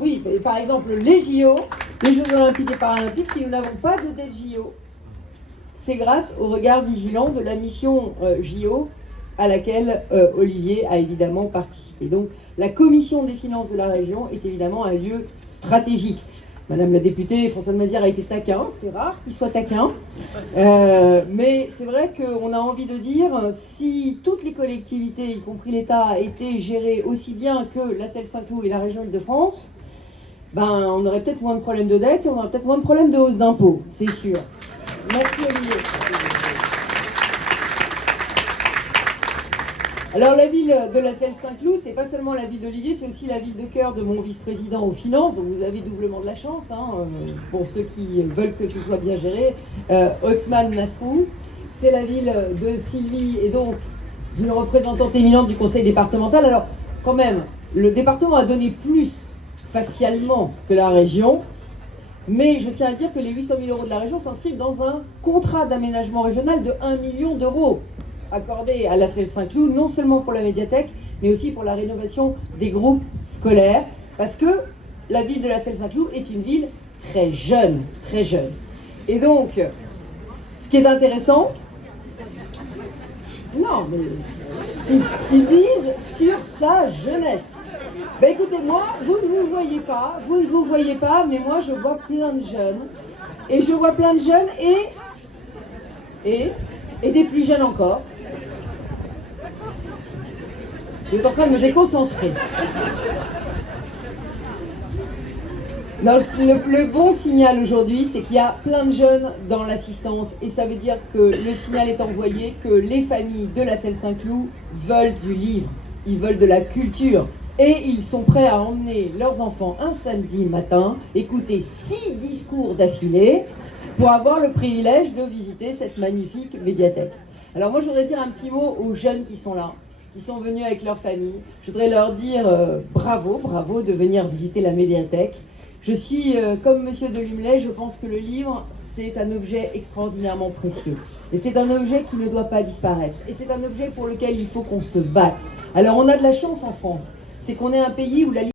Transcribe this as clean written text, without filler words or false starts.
Oui, par exemple, les JO, les Jeux Olympiques et Paralympiques, si nous n'avons pas de dette JO, c'est grâce au regard vigilant de la mission JO à laquelle Olivier a évidemment participé. Donc la commission des finances de la région est évidemment un lieu stratégique. Madame la députée Françoise Mazière a été taquin, c'est rare qu'il soit taquin, mais c'est vrai qu'on a envie de dire, si toutes les collectivités, y compris l'État, étaient gérées aussi bien que la Celles-Saint-Cloud et la région Île-de-France, ben, on aurait peut-être moins de problèmes de dette et on aurait peut-être moins de problèmes de hausse d'impôts, c'est sûr. Merci Olivier. Alors la ville de la Celles-Saint-Cloud, c'est pas seulement la ville d'Olivier, c'est aussi la ville de cœur de mon vice-président aux finances, donc vous avez doublement de la chance, pour ceux qui veulent que ce soit bien géré. Othman Nasrou, c'est la ville de Sylvie et donc d'une représentante éminente du conseil départemental. Alors quand même, le département a donné plus facialement que la région, mais je tiens à dire que les 800 000 € de la région s'inscrivent dans un contrat d'aménagement régional de 1 million d'euros accordé à la Celles-Saint-Cloud, non seulement pour la médiathèque, mais aussi pour la rénovation des groupes scolaires, parce que la ville de la Celles-Saint-Cloud est une ville très jeune, très jeune. Et donc, ce qui est intéressant, non, mais il vise sur sa jeunesse. Ben écoutez, moi, vous ne vous voyez pas, mais moi je vois plein de jeunes, et je vois plein de jeunes et des plus jeunes encore. Vous êtes en train de me déconcentrer. Non, le bon signal aujourd'hui, c'est qu'il y a plein de jeunes dans l'assistance et ça veut dire que le signal est envoyé que les familles de la Celles-Saint-Cloud veulent du livre, ils veulent de la culture et ils sont prêts à emmener leurs enfants un samedi matin, écouter 6 discours d'affilée pour avoir le privilège de visiter cette magnifique médiathèque. Alors moi, je voudrais dire un petit mot aux jeunes qui sont là, qui sont venus avec leur famille. Je voudrais leur dire bravo de venir visiter la médiathèque. Je suis comme Monsieur Delumelay, je pense que le livre, c'est un objet extraordinairement précieux. Et c'est un objet qui ne doit pas disparaître. Et c'est un objet pour lequel il faut qu'on se batte. Alors on a de la chance en France, c'est qu'on est un pays où la